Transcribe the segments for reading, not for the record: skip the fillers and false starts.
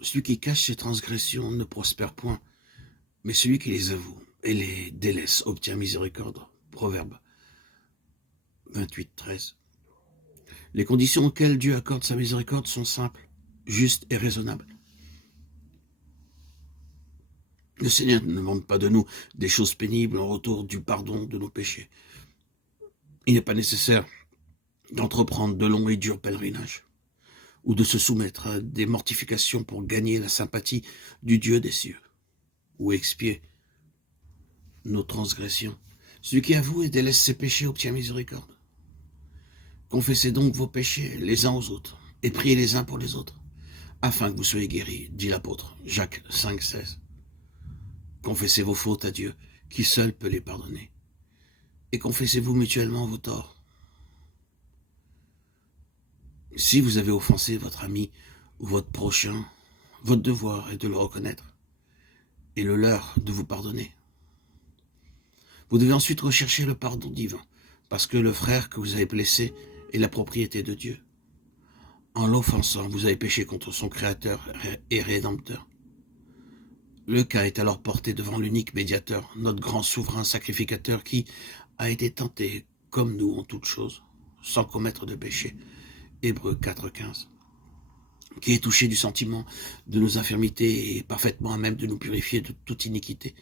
Celui qui cache ses transgressions ne prospère point, mais celui qui les avoue et les délaisse obtient miséricorde. Proverbe 28:13. Les conditions auxquelles Dieu accorde sa miséricorde sont simples, justes et raisonnables. Le Seigneur ne demande pas de nous des choses pénibles en retour du pardon de nos péchés. Il n'est pas nécessaire d'entreprendre de longs et durs pèlerinages ou de se soumettre à des mortifications pour gagner la sympathie du Dieu des cieux ou expier nos transgressions. Celui qui avoue et délaisse ses péchés obtient miséricorde. Confessez donc vos péchés les uns aux autres et priez les uns pour les autres, afin que vous soyez guéris, dit l'apôtre Jacques 5,16. Confessez vos fautes à Dieu, qui seul peut les pardonner. Et confessez-vous mutuellement vos torts. Si vous avez offensé votre ami ou votre prochain, votre devoir est de le reconnaître et le leur de vous pardonner. Vous devez ensuite rechercher le pardon divin, parce que le frère que vous avez blessé est la propriété de Dieu. En l'offensant, vous avez péché contre son Créateur et Rédempteur. Le cas est alors porté devant l'unique médiateur, notre grand souverain sacrificateur qui a été tenté comme nous en toutes choses, sans commettre de péché. Hébreux 4,15. Qui est touché du sentiment de nos infirmités et parfaitement à même de nous purifier de toute iniquité.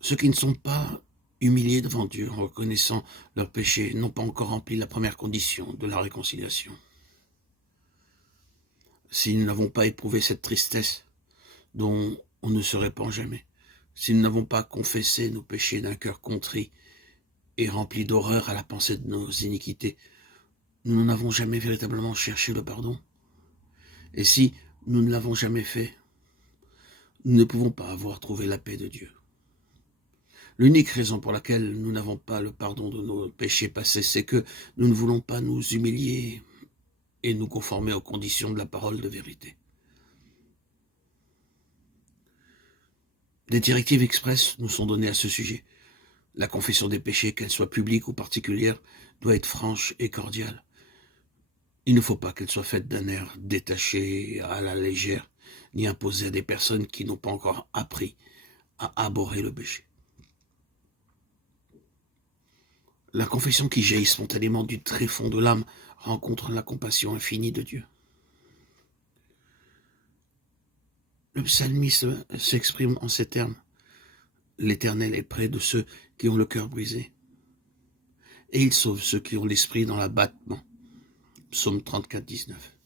Ceux qui ne sont pas humiliés devant Dieu en reconnaissant leurs péchés n'ont pas encore rempli la première condition de la réconciliation. Si nous n'avons pas éprouvé cette tristesse dont on ne se répand jamais, si nous n'avons pas confessé nos péchés d'un cœur contrit et rempli d'horreur à la pensée de nos iniquités, nous n'en avons jamais véritablement cherché le pardon. Et si nous ne l'avons jamais fait, nous ne pouvons pas avoir trouvé la paix de Dieu. L'unique raison pour laquelle nous n'avons pas le pardon de nos péchés passés, c'est que nous ne voulons pas nous humilier et nous conformer aux conditions de la parole de vérité. Des directives expresses nous sont données à ce sujet. La confession des péchés, qu'elle soit publique ou particulière, doit être franche et cordiale. Il ne faut pas qu'elle soit faite d'un air détaché, à la légère, ni imposée à des personnes qui n'ont pas encore appris à abhorrer le péché. La confession qui jaillit spontanément du tréfonds de l'âme rencontre la compassion infinie de Dieu. Le psalmiste s'exprime en ces termes. L'Éternel est près de ceux qui ont le cœur brisé, et il sauve ceux qui ont l'esprit dans l'abattement. Psaume 34, 19.